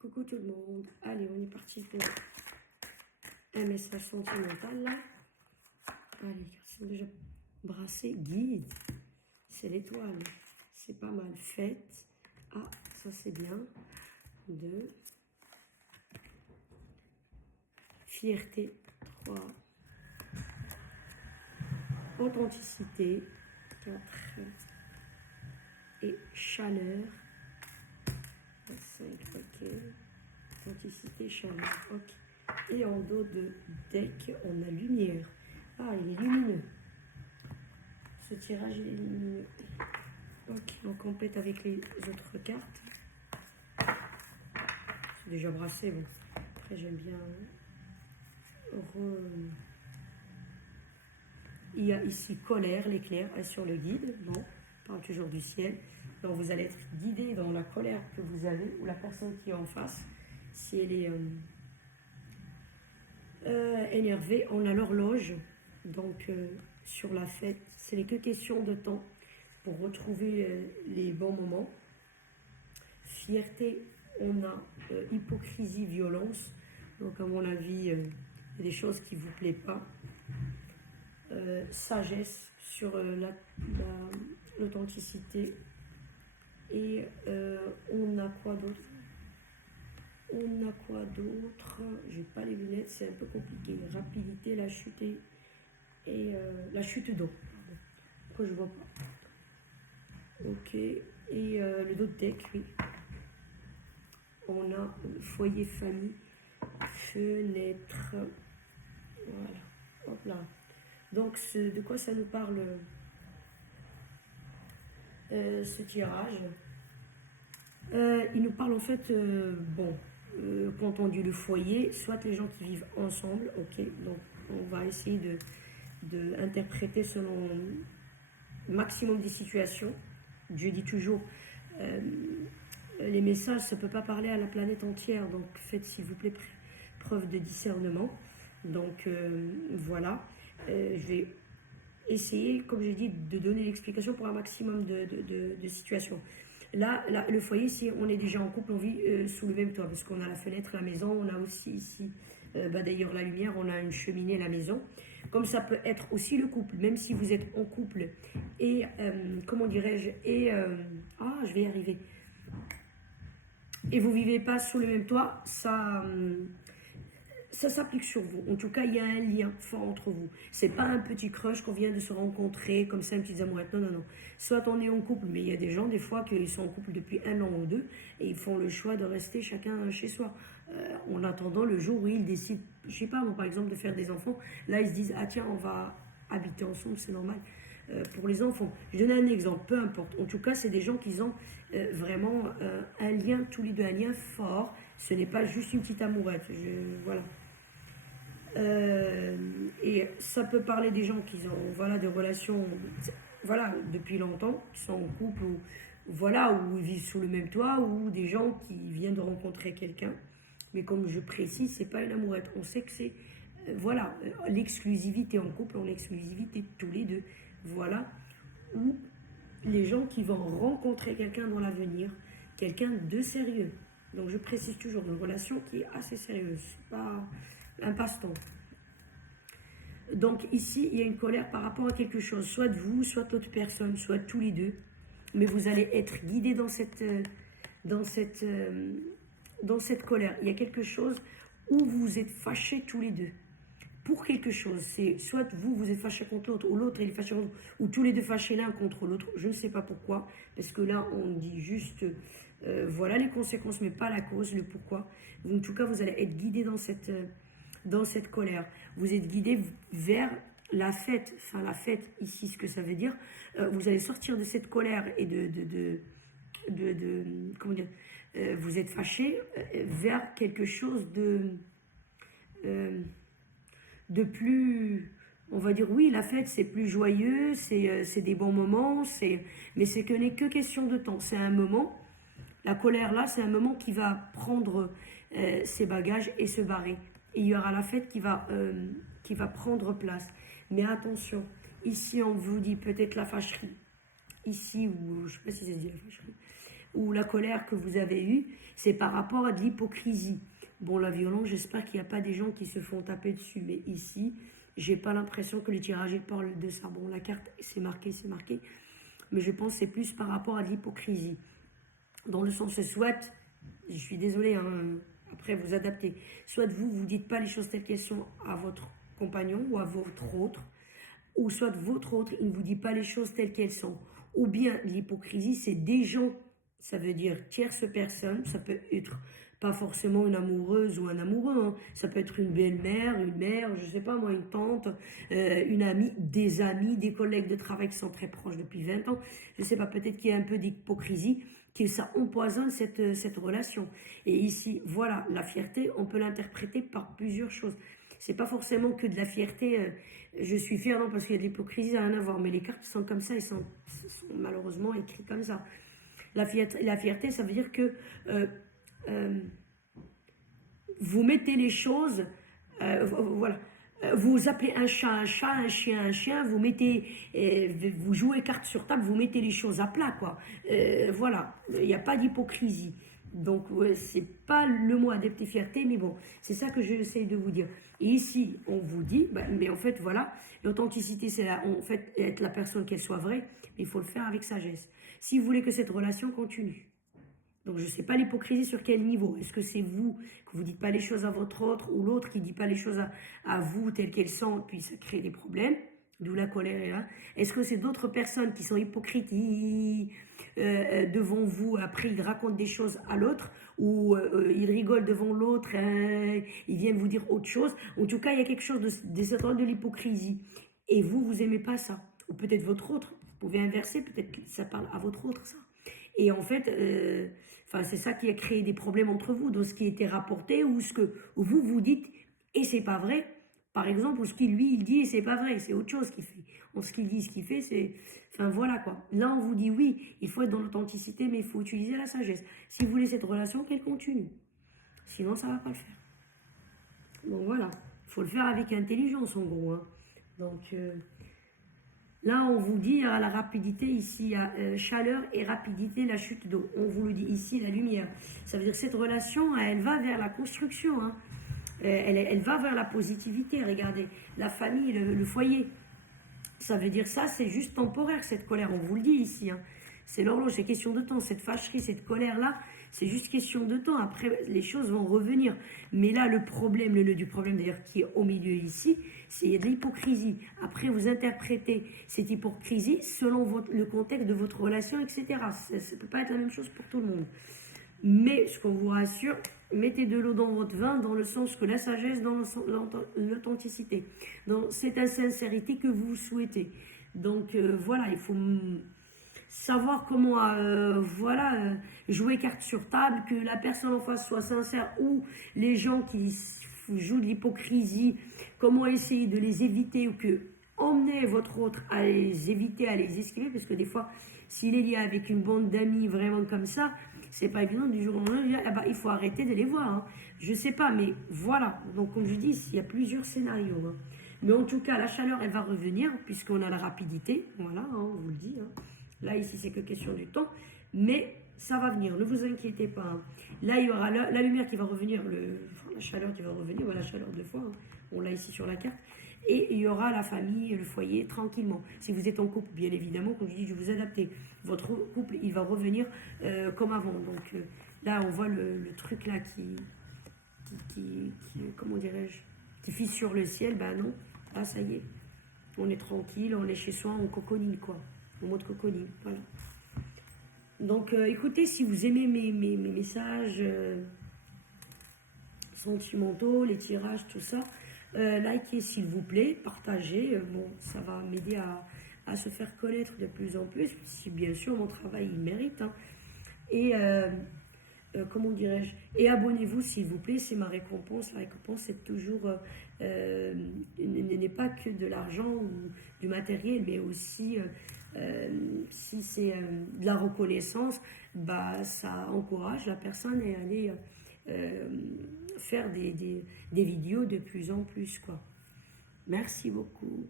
Coucou tout le monde. Allez, on est parti pour un message sentimental là. Allez, ils sont déjà brassés. Guide. C'est l'étoile. C'est pas mal. Fête. Ah, ça c'est bien. 2. Fierté. 3. Authenticité. 4. Et chaleur. 5, ok. Authenticité, chaleur, ok. Et en dos de deck, on a lumière. Ah, il est lumineux. Ce tirage, il est lumineux. Ok, on complète avec les autres cartes. C'est déjà brassé, bon. Après, j'aime bien... Il y a ici colère, l'éclair sur le guide. Bon, on parle toujours du ciel. Donc, vous allez être guidé dans la colère que vous avez, ou la personne qui est en face. Si elle est énervée, on a l'horloge. Donc, sur la fête, ce n'est que question de temps pour retrouver les bons moments. Fierté, on a hypocrisie, violence. Donc, à mon avis, il y a des choses qui ne vous plaisent pas. Sagesse sur l'authenticité. Et on a quoi d'autre? On a quoi d'autre? J'ai pas les lunettes, c'est un peu compliqué. Rapidité, la chute et la chute d'eau. Pourquoi je vois pas? Ok. Et le dos de deck, oui. On a foyer, famille, fenêtre. Voilà. Hop là. Donc, de quoi ça nous parle ce tirage? Il nous parle en fait, quand on dit le foyer, soit les gens qui vivent ensemble, ok, donc on va essayer de interpréter selon le maximum des situations. Je dis toujours, les messages, ça ne peut pas parler à la planète entière, donc faites s'il vous plaît preuve de discernement. Donc voilà, je vais essayer, comme j'ai dit, de donner l'explication pour un maximum de situations. Là, le foyer, si on est déjà en couple, on vit sous le même toit, parce qu'on a la fenêtre, la maison, on a aussi ici, d'ailleurs la lumière, on a une cheminée, la maison. Comme ça peut être aussi le couple, même si vous êtes en couple et, comment dirais-je, et, je vais y arriver. Et vous vivez pas sous le même toit, ça s'applique sur vous. En tout cas, il y a un lien fort entre vous. C'est pas un petit crush qu'on vient de se rencontrer, comme ça, une petite amourette. Non, non, non. Soit on est en couple, mais il y a des gens, des fois, qui sont en couple depuis 1 an ou 2, et ils font le choix de rester chacun chez soi. En attendant le jour où ils décident, je sais pas, moi, par exemple, de faire des enfants. Là, ils se disent, ah tiens, on va habiter ensemble, c'est normal. Pour les enfants. Je donne un exemple, peu importe. En tout cas, c'est des gens qui ont vraiment un lien, tous les deux, un lien fort. Ce n'est pas juste une petite amourette. Voilà. Et ça peut parler des gens qui ont des relations depuis longtemps, qui sont en couple ou ils vivent sous le même toit, ou des gens qui viennent de rencontrer quelqu'un. Mais comme je précise, c'est pas une amourette. On sait que c'est l'exclusivité en couple, l'exclusivité tous les deux. Voilà. Ou les gens qui vont rencontrer quelqu'un dans l'avenir, quelqu'un de sérieux. Donc je précise toujours, une relation qui est assez sérieuse, pas un passe-temps. Donc ici, il y a une colère par rapport à quelque chose, soit de vous, soit de l'autre personne, soit tous les deux. Mais vous allez être guidé dans cette colère. Il y a quelque chose où vous êtes fâchés tous les deux. Pour quelque chose, c'est soit vous êtes fâché contre l'autre, ou l'autre est fâché contre l'autre, ou tous les deux fâchés l'un contre l'autre. Je ne sais pas pourquoi, parce que là, on dit juste, voilà les conséquences, mais pas la cause, le pourquoi. En tout cas, vous allez être guidé dans cette colère. Vous êtes guidé vers la fête, la fête ici, ce que ça veut dire. Vous allez sortir de cette colère et comment dire, vous êtes fâché vers quelque chose de plus, on va dire, oui, la fête, c'est plus joyeux, c'est des bons moments, mais c'est que n'est que question de temps. C'est un moment, la colère là, c'est un moment qui va prendre ses bagages et se barrer. Et il y aura la fête qui va prendre place. Mais attention, ici, on vous dit peut-être la fâcherie. Ici, ou je ne sais pas si ça se dit la fâcherie. ou la colère que vous avez eue, c'est par rapport à de l'hypocrisie. Bon, la violence, j'espère qu'il n'y a pas des gens qui se font taper dessus, mais ici, j'ai pas l'impression que les tirages parlent de ça. Bon, la carte, c'est marqué, mais je pense que c'est plus par rapport à de l'hypocrisie. Dans le sens, soit, je suis désolée, hein, après vous adaptez, soit vous dites pas les choses telles qu'elles sont à votre compagnon ou à votre autre, ou soit votre autre, il ne vous dit pas les choses telles qu'elles sont. Ou bien l'hypocrisie, c'est des gens, ça veut dire tierce personne, ça peut être pas forcément une amoureuse ou un amoureux, hein. Ça peut être une belle-mère, une mère, je sais pas moi, une tante, une amie, des collègues de travail qui sont très proches depuis 20 ans. Je sais pas, peut-être qu'il y a un peu d'hypocrisie, que ça empoisonne cette relation. Et ici, voilà, la fierté, on peut l'interpréter par plusieurs choses. C'est pas forcément que de la fierté, je suis fière, non, parce qu'il y a de l'hypocrisie, ça n'a rien à voir. Mais les cartes sont comme ça, elles sont malheureusement écrites comme ça. La fierté, ça veut dire que vous mettez les choses, voilà. Vous appelez un chat, un chien, un chien, vous mettez, vous jouez carte sur table, vous mettez les choses à plat, quoi. Voilà, il n'y a pas d'hypocrisie. Donc, ouais, c'est pas le mot adepte et fierté, mais bon, c'est ça que j'essaie de vous dire. Et ici, on vous dit, bah, mais en fait, voilà, l'authenticité, c'est en fait être la personne qu'elle soit vraie, mais il faut le faire avec sagesse. Si vous voulez que cette relation continue. Donc, je ne sais pas l'hypocrisie sur quel niveau. Est-ce que c'est vous que vous ne dites pas les choses à votre autre ou l'autre qui ne dit pas les choses à vous telles qu'elles sont, puis ça crée des problèmes, d'où la colère est là. Est-ce que c'est d'autres personnes qui sont hypocrites devant vous, après ils racontent des choses à l'autre, ou ils rigolent devant l'autre, ils viennent vous dire autre chose. En tout cas, il y a quelque chose de l'hypocrisie. Et vous n'aimez pas ça. Ou peut-être votre autre. Vous pouvez inverser, peut-être que ça parle à votre autre, ça. Et en fait, c'est ça qui a créé des problèmes entre vous, dans ce qui était rapporté, ou ce que vous dites, et c'est pas vrai, par exemple, ou ce qu'il lui, il dit, et c'est pas vrai, c'est autre chose qu'il fait. En ce qu'il dit, ce qu'il fait, c'est... Enfin, voilà, quoi. Là, on vous dit, oui, il faut être dans l'authenticité, mais il faut utiliser la sagesse. Si vous voulez cette relation, qu'elle continue. Sinon, ça va pas le faire. Donc, voilà. Il faut le faire avec intelligence, en gros, hein. Donc... là, on vous dit à la rapidité, ici, il y a chaleur et rapidité, la chute d'eau. On vous le dit ici, la lumière. Ça veut dire que cette relation, elle va vers la construction. Hein. Elle va vers la positivité. Regardez, la famille, le foyer. Ça veut dire ça, c'est juste temporaire, cette colère. On vous le dit ici. Hein. C'est l'horloge, c'est question de temps. Cette fâcherie, cette colère-là, c'est juste question de temps. Après, les choses vont revenir. Mais là, le problème, le nœud du problème, d'ailleurs, qui est au milieu ici, c'est de l'hypocrisie. Après, vous interprétez cette hypocrisie selon le contexte de votre relation, etc. Ça ne peut pas être la même chose pour tout le monde. Mais, ce qu'on vous rassure, mettez de l'eau dans votre vin, dans le sens que la sagesse, dans l'authenticité, dans cette sincérité que vous souhaitez. Donc, voilà, il faut savoir comment jouer carte sur table, que la personne en face soit sincère, ou les gens qui jouent de l'hypocrisie, comment essayer de les éviter, ou que emmenez votre autre à les éviter, à les esquiver, parce que des fois, s'il est lié avec une bande d'amis vraiment comme ça, c'est pas évident du jour au lendemain, il faut arrêter de les voir. Hein. Je sais pas, mais voilà. Donc, comme je dis, il y a plusieurs scénarios. Hein. Mais en tout cas, la chaleur, elle va revenir, puisqu'on a la rapidité. Voilà, hein, on vous le dit. Hein. Là, ici, c'est que question du temps. Mais ça va venir, ne vous inquiétez pas. Hein. Là, il y aura la lumière qui va revenir, la chaleur qui va revenir, voilà, la chaleur deux fois. Hein. On l'a ici sur la carte. Et il y aura la famille, le foyer, tranquillement. Si vous êtes en couple, bien évidemment, comme je dis, je vais vous adapter. Votre couple, il va revenir comme avant. Donc là, on voit le truc là qui comment dirais-je, qui fissure le ciel. Ben non, là, ça y est. On est tranquille, on est chez soi, on coconine, quoi. En mode coconine, voilà. Donc, écoutez, si vous aimez mes messages sentimentaux, les tirages, tout ça, likez s'il vous plaît, partagez. Bon, ça va m'aider à se faire connaître de plus en plus. Si bien sûr mon travail il mérite. Hein. Et comment dirais-je? Et abonnez-vous s'il vous plaît, c'est ma récompense. La récompense c'est toujours n'est pas que de l'argent ou du matériel, mais aussi si c'est de la reconnaissance, bah ça encourage la personne à aller faire des vidéos de plus en plus, quoi. Merci beaucoup.